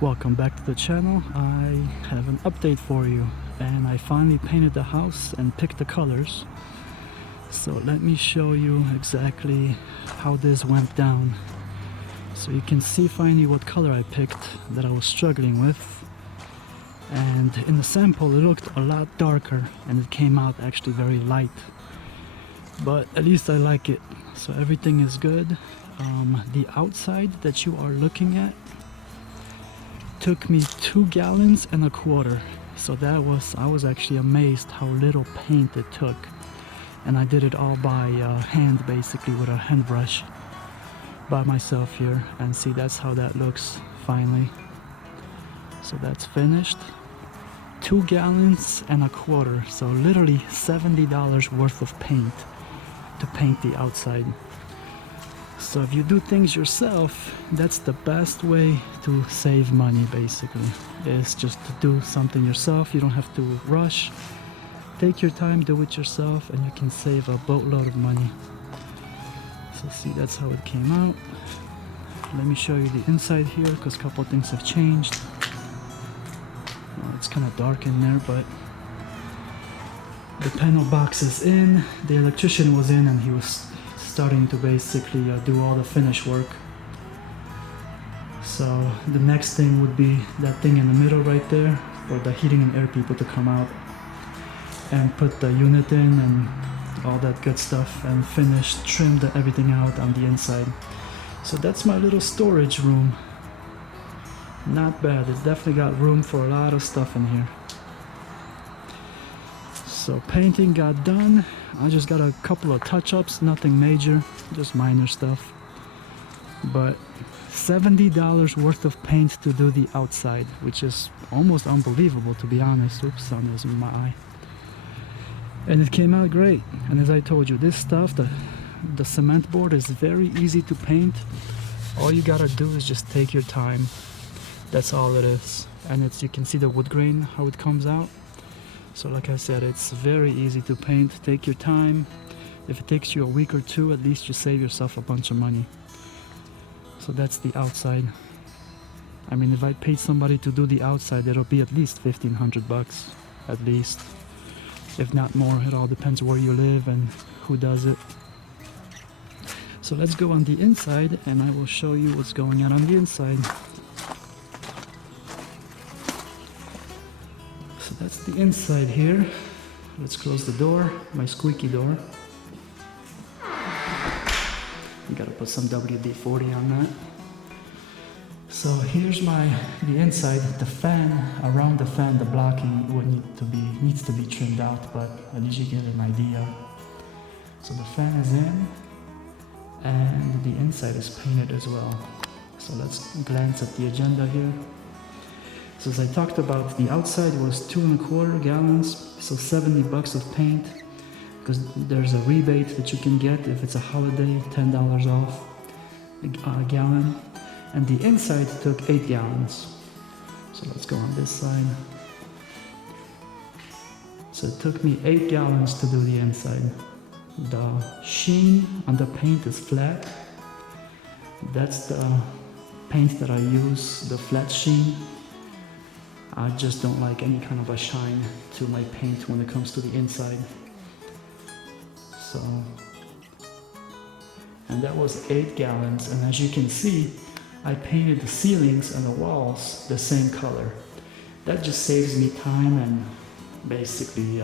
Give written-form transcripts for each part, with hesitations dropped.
Welcome back to the channel. I have an update for you, and I finally painted the house and picked the colors. So let me show you exactly how this went down. So you can see finally what color I picked that I was struggling with. And in the sample it looked a lot darker and it came out actually very light. But at least I like it. So everything is good. The outside that you are looking at took me 2 gallons and a quarter. So I was actually amazed how little paint it took. And I did it all by hand, basically with a hand brush by myself here. And see, that's how that looks finally. So that's finished. 2 gallons and a quarter. So literally $70 worth of paint to paint the outside. So if you do things yourself, that's the best way to save money, basically. Is just to do something yourself. You don't have to rush. Take your time, do it yourself, and you can save a boatload of money. So see, that's how it came out. Let me show you the inside here, because a couple of things have changed. Well, it's kind of dark in there, but the panel box is in. The electrician was in, and he was starting to basically do all the finish work. So the next thing would be that thing in the middle right there for the heating and air people to come out and put the unit in and all that good stuff and finish, trim everything out on the inside. So that's my little storage room. Not bad. It's definitely got room for a lot of stuff in here. So painting got done. I just got a couple of touch-ups, nothing major, just minor stuff. But $70 worth of paint to do the outside, which is almost unbelievable, to be honest. Oops, sun is in my eye. And it came out great. And as I told you, this stuff, the cement board is very easy to paint. All you gotta do is just take your time. That's all it is. And you can see the wood grain, how it comes out. So like I said, it's very easy to paint. Take your time. If it takes you a week or two, at least you save yourself a bunch of money. So that's the outside. I mean, if I paid somebody to do the outside, it'll be at least 1,500 bucks, at least. If not more, it all depends where you live and who does it. So let's go on the inside and I will show you what's going on the inside. So that's the inside here. Let's close the door, my squeaky door. You gotta put some WD-40 on that. So here's the inside. The fan, around the fan, the blocking needs to be trimmed out, but at least you get an idea. So the fan is in, and the inside is painted as well. So let's glance at the agenda here. So as I talked about, the outside was 2¼ gallons, so 70 bucks of paint, because there's a rebate that you can get if it's a holiday, $10 off a gallon. And the inside took 8 gallons. So let's go on this side. So it took me 8 gallons to do the inside. The sheen on the paint is flat. That's the paint that I use, the flat sheen. I just don't like any kind of a shine to my paint when it comes to the inside. So, and that was 8 gallons, and as you can see, I painted the ceilings and the walls the same color. That just saves me time and basically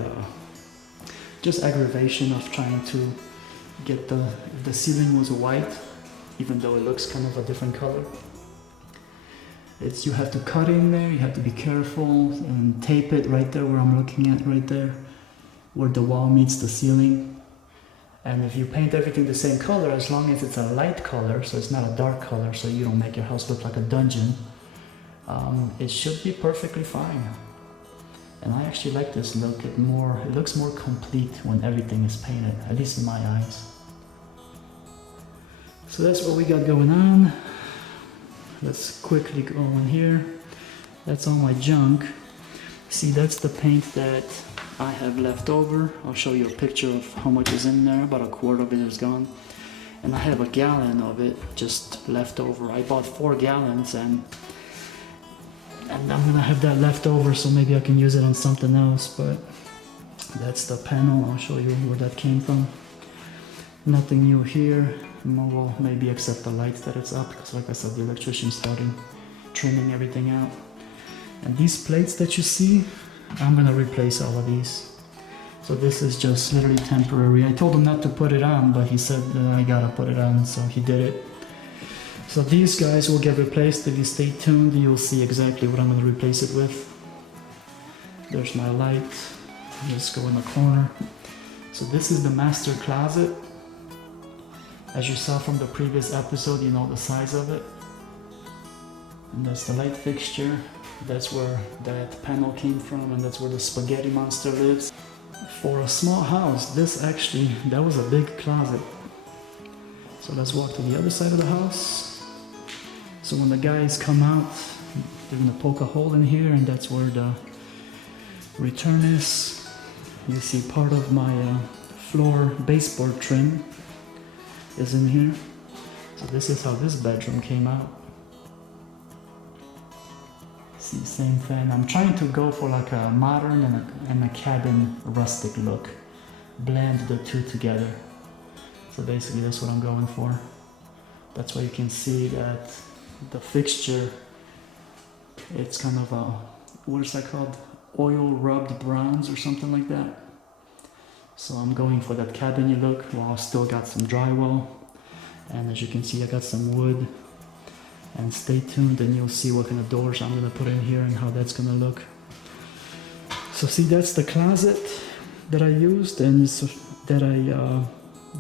just aggravation of trying to get the ceiling was white, even though it looks kind of a different color. You have to cut in there, you have to be careful and tape it right there where I'm looking at, right there, where the wall meets the ceiling. And if you paint everything the same color, as long as it's a light color, so it's not a dark color, so you don't make your house look like a dungeon, it should be perfectly fine. And I actually like this look. It looks more complete when everything is painted, at least in my eyes. So that's what we got going on. Let's quickly go in here. That's all my junk. See, that's the paint that I have left over. I'll show you a picture of how much is in there. About a quart of it is gone. And I have a gallon of it just left over. I bought 4 gallons and I'm gonna have that left over, so maybe I can use it on something else, but that's the panel. I'll show you where that came from. Nothing new here, well, maybe except the lights that it's up, because like I said, the electrician started trimming everything out. And these plates that you see, I'm gonna replace all of these. So this is just literally temporary. I told him not to put it on, but he said I gotta put it on, so he did it. So these guys will get replaced. If you stay tuned, you'll see exactly what I'm gonna replace it with. There's my light. Let's go in the corner. So this is the master closet. As you saw from the previous episode, you know the size of it. And that's the light fixture. That's where that panel came from, and that's where the spaghetti monster lives. For a small house, that was a big closet. So let's walk to the other side of the house. So when the guys come out, they're gonna poke a hole in here, and that's where the return is. You see part of my floor baseboard trim is in here. So this is how this bedroom came out. See, same thing. I'm trying to go for like a modern and a cabin rustic look. Blend the two together. So basically that's what I'm going for. That's why you can see that the fixture, it's kind of a, what is that called? Oil rubbed bronze or something like that. So I'm going for that cabin-y look while I still got some drywall. And as you can see, I got some wood. And stay tuned and you'll see what kind of doors I'm gonna put in here and how that's gonna look. So see, that's the closet that I used, and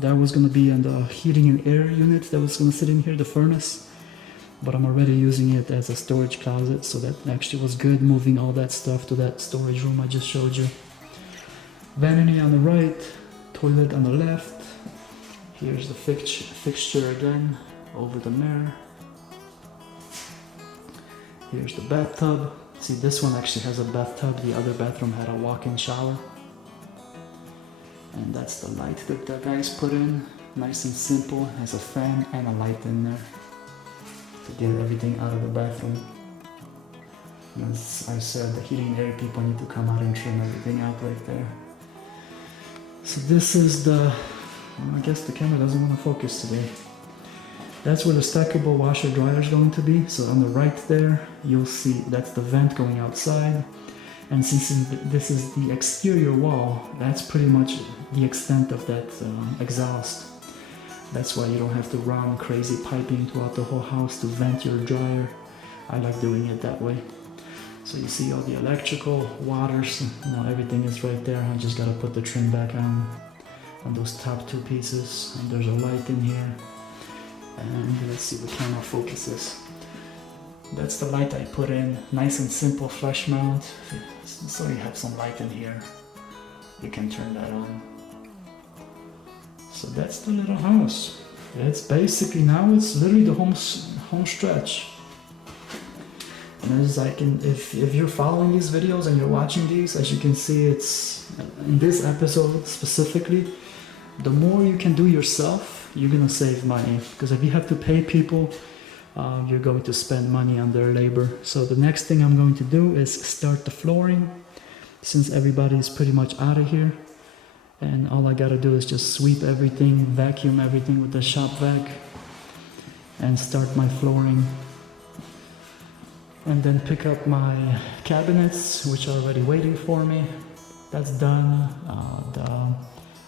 that was gonna be in the heating and air unit that was gonna sit in here, the furnace. But I'm already using it as a storage closet, so that actually was good, moving all that stuff to that storage room I just showed you. Vanity on the right, toilet on the left. Here's the fixture again, over the mirror. Here's the bathtub. See, this one actually has a bathtub. The other bathroom had a walk-in shower. And that's the light that the guys put in. Nice and simple. Has a fan and a light in there to get everything out of the bathroom. And as I said, the heating and air people need to come out and trim everything out right there. So this is the, I guess the camera doesn't want to focus today. That's where the stackable washer dryer is going to be. So on the right there, you'll see that's the vent going outside. And since this is the exterior wall, that's pretty much the extent of that exhaust. That's why you don't have to run crazy piping throughout the whole house to vent your dryer. I like doing it that way. So you see all the electrical, waters, everything is right there. I just gotta put the trim back on those top two pieces. And there's a light in here. And let's see what camera focuses. That's the light I put in, nice and simple flush mount. So you have some light in here. You can turn that on. So that's the little house. It's basically, now it's literally the home stretch. And as I can, if you're following these videos and you're watching these, as you can see, it's in this episode specifically, the more you can do yourself, you're gonna save money, because if you have to pay people, you're going to spend money on their labor. So the next thing I'm going to do is start the flooring, since everybody's pretty much out of here, and all I gotta do is just sweep everything, vacuum everything with the shop vac, and start my flooring. And then pick up my cabinets, which are already waiting for me. That's done. The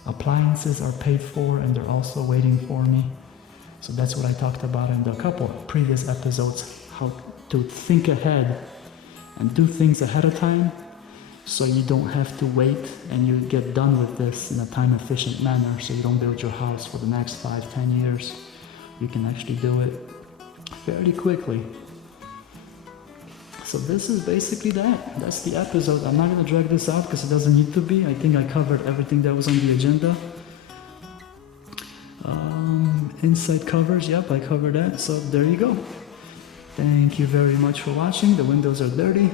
appliances are paid for and they're also waiting for me. So that's what I talked about in the couple previous episodes, how to think ahead and do things ahead of time so you don't have to wait and you get done with this in a time efficient manner, so you don't build your house for the next 5-10 years. You can actually do it fairly quickly. So this is basically that. That's the episode. I'm not going to drag this out because it doesn't need to be. I think I covered everything that was on the agenda. Inside covers, yep, I covered that. So there you go. Thank you very much for watching. The windows are dirty.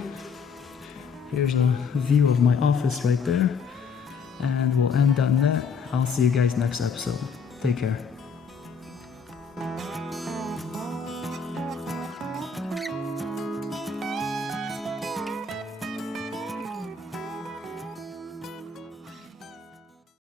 Here's a view of my office right there. And we'll end on that. I'll see you guys next episode. Take care.